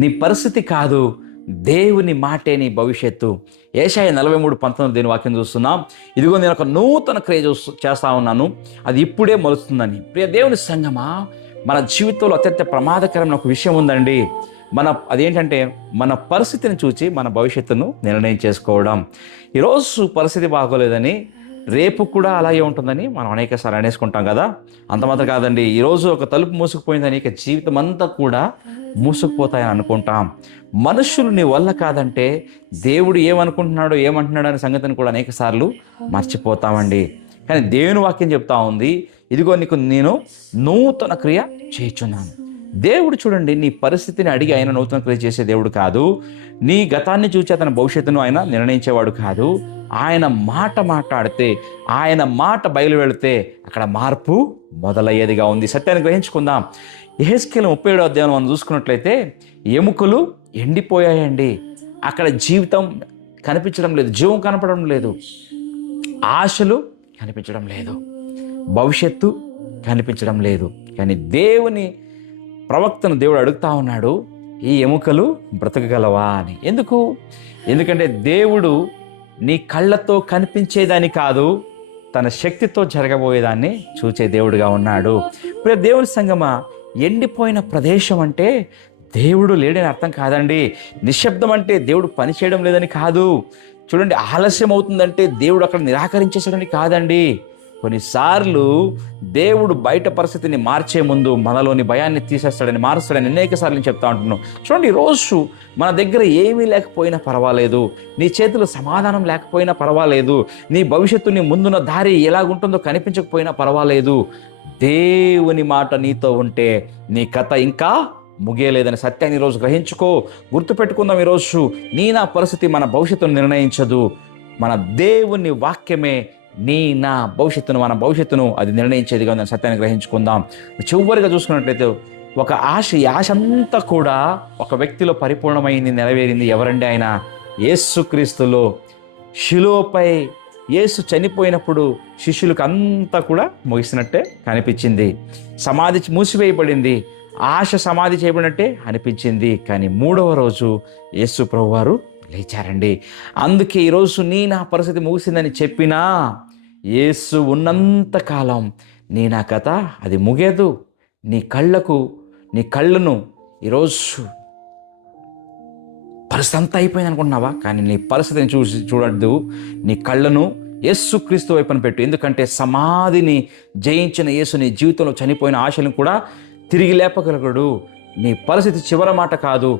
నీ పరిస్థితి కాదు, దేవుని మాటే నీ భవిష్యత్తు. యెషయా 43:19 దీని వాక్యం చూస్తున్నాం. ఇదిగో నేను ఒక నూతన క్రియ చేస్తా ఉన్నాను, అది ఇప్పుడే మొలుస్తుందని. ప్రియ దేవుని సంగమా, మన జీవితంలో అత్యంత ప్రమాదకరమైన ఒక విషయం ఉందండి. అదేంటంటే మన పరిస్థితిని చూసి మన భవిష్యత్తును నిర్ణయం చేసుకోవడం. ఈరోజు పరిస్థితి బాగోలేదని రేపు కూడా అలాగే ఉంటుందని మనం అనేకసార్లు అనేసుకుంటాం కదా. అంత మాత్రం కాదండి, ఈరోజు ఒక తలుపు మూసుకుపోయిందని ఇక జీవితం అంతా కూడా మూసుకుపోతాయని అనుకుంటాం. మనుషులు నీ వల్ల కాదంటే దేవుడు ఏమనుకుంటున్నాడో ఏమంటున్నాడో అనే సంగతిని కూడా అనేకసార్లు మర్చిపోతామండి. కానీ దేవుని వాక్యం చెప్తా ఉంది, ఇదిగో నీకు నేను నూతన క్రియ చేయుచున్నాను. దేవుడు చూడండి, నీ పరిస్థితిని అడిగి ఆయన నూతన క్రియ చేసే దేవుడు కాదు. నీ గతాన్ని చూసి అతని భవిష్యత్తును ఆయన నిర్ణయించేవాడు కాదు. ఆయన మాట మాట్లాడితే, ఆయన మాట బయలు వెళితే అక్కడ మార్పు మొదలయ్యేదిగా ఉంది. సత్యాన్ని గ్రహించుకుందాం. యెహెజ్కేలు 37వ అధ్యాయం మనం చూసుకున్నట్లయితే ఎముకలు ఎండిపోయాయండి. అక్కడ జీవితం కనిపించడం లేదు, జీవం కనపడడం లేదు, ఆశలు కనిపించడం లేదు, భవిష్యత్తు కనిపించడం లేదు. కానీ దేవుని ప్రవక్తను దేవుడు అడుగుతా ఉన్నాడు, ఈ ఎముకలు బ్రతకగలవా అని. ఎందుకంటే దేవుడు నీ కళ్ళతో కనిపించేదాన్ని కాదు, తన శక్తితో జరగబోయేదాన్ని చూచే దేవుడుగా ఉన్నాడు. ఇప్పుడు దేవుని సంగమా, ఎండిపోయిన ప్రదేశం అంటే దేవుడు లేడని అర్థం కాదండి. నిశ్శబ్దం అంటే దేవుడు పని చేయడం లేదని కాదు. చూడండి, ఆలస్యం అవుతుందంటే దేవుడు అక్కడ నిరాకరించేసాడని కాదండి. కొన్నిసార్లు దేవుడు బయట పరిస్థితిని మార్చే ముందు మనలోని భయాన్ని తీసేస్తాడని, మారుస్తాడని అనేకసార్లు నేను చెప్తా ఉంటున్నాను. చూడండి, ఈరోజు మన దగ్గర ఏమీ లేకపోయినా పర్వాలేదు, నీ చేతిలో సమాధానం లేకపోయినా పర్వాలేదు, నీ భవిష్యత్తు నీ ముందున్న దారి ఎలాగుంటుందో కనిపించకపోయినా పర్వాలేదు, దేవుని మాట నీతో ఉంటే నీ కథ ఇంకా ముగియలేదని సత్యాన్ని ఈరోజు గ్రహించుకో. గుర్తుపెట్టుకుందాం, ఈరోజు నా పరిస్థితి మన భవిష్యత్తును నిర్ణయించదు. మన దేవుని వాక్యమే నా భవిష్యత్తును, మన భవిష్యత్తును అది నిర్ణయించేదిగా ఉందని సత్యాన్ని గ్రహించుకుందాం. చివరిగా చూసుకున్నట్లయితే ఒక ఆశ, ఈ ఆశ అంతా కూడా ఒక వ్యక్తిలో పరిపూర్ణమైంది, నెరవేరింది. ఎవరండి ఆయన? యేసుక్రీస్తులో. శిలువపై యేసు చనిపోయినప్పుడు శిష్యులకు అంతా కూడా ముగిసినట్టే కనిపించింది. సమాధి మూసివేయబడింది, ఆశ సమాధి చేయబడినట్టే అనిపించింది. కానీ 3వ రోజు యేసు ప్రభువారు లేచారండి. అందుకే ఈరోజు నా పరిస్థితి ముగిసిందని చెప్పినా, యేసు ఉన్నంత కాలం నా కథ అది ముగియదు. నీ కళ్ళను ఈరోజు పరిస్థితి అంతా అయిపోయింది అనుకుంటున్నావా? కానీ నీ పరిస్థితిని చూడద్దు. నీ కళ్ళను యేసుక్రీస్తు వైపున పెట్టు. ఎందుకంటే సమాధిని జయించిన యేసు నీ జీవితంలో చనిపోయిన ఆశలను కూడా తిరిగి లేపగలగడు. నీ పరిస్థితి చివరి మాట కాదు,